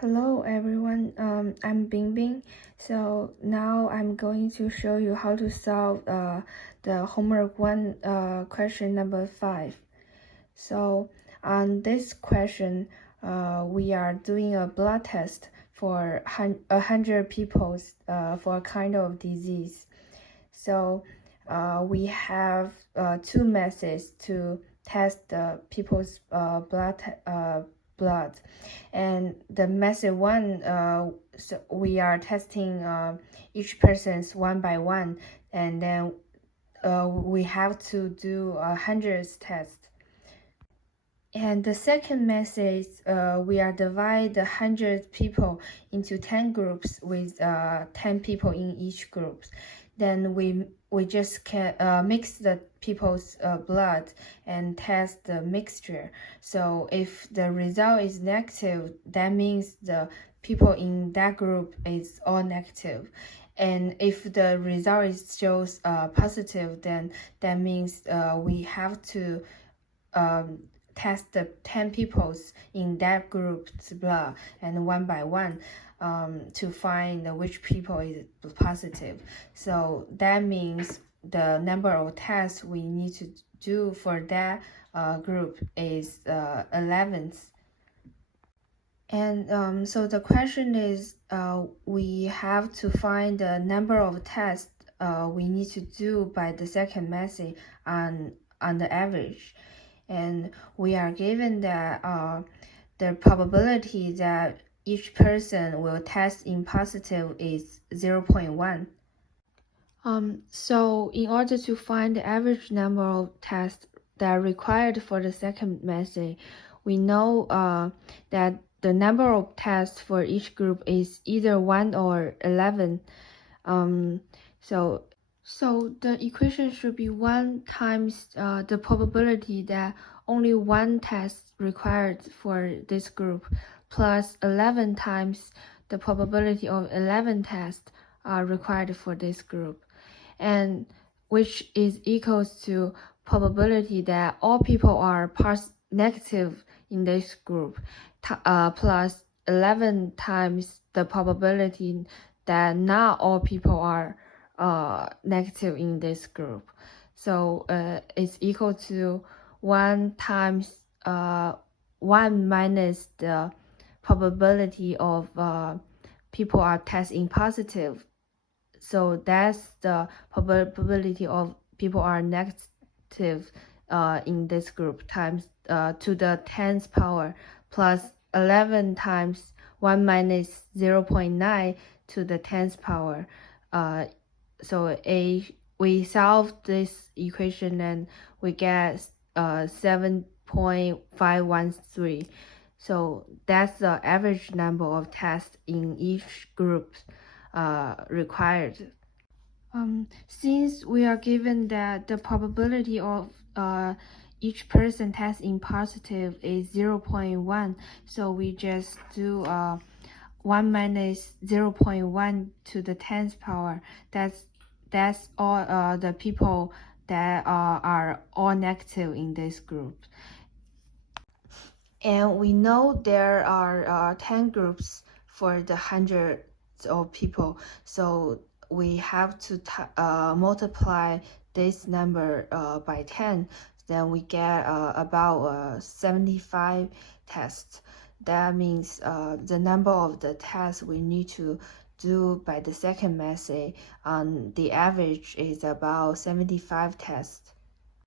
Hello everyone, I'm Bingbing. So now I'm going to show you how to solve the homework 1 question number 5. So on this question, we are doing a blood test for 100 people for a kind of disease. So we have two methods to test the people's blood, and the method one, so we are testing each person's one by one, and then we have to do hundreds tests. And the second method, we are divide the 100 people into 10 groups with 10 people in each group. Then we just can mix the people's blood and test the mixture. So if the result is negative, that means the people in that group is all negative. And if the result shows positive, then that means we have to test the 10 peoples in that group's blood and one by one to find which people is positive. So that means the number of tests we need to do for that group is 11. And so the question is, we have to find the number of tests we need to do by the second method on the average. And we are given that the probability that each person will test in positive is 0.1. So in order to find the average number of tests that are required for the second method, we know that the number of tests for each group is either 1 or 11. So the equation should be 1 times the probability that only one test required for this group, plus 11 times the probability of 11 tests are required for this group, and which is equals to probability that all people are negative in this group, plus 11 times the probability that not all people are negative in this group. So it's equal to 1 times 1 minus the probability of people are testing positive. So that's the probability of people are negative in this group times to the 10th power plus 11 times 1 minus 0.9 to the 10th power. So we solve this equation and we get 7.513. So that's the average number of tests in each group required. Since we are given that the probability of each person testing positive is 0.1, so we just do 1 minus 0.1 to the 10th power. That's all the people that are all negative in this group. And we know there are 10 groups for the hundreds of people, so we have to multiply this number by 10. Then we get about 75 tests. That means the number of the tests we need to do by the second method on the average is about 75 tests.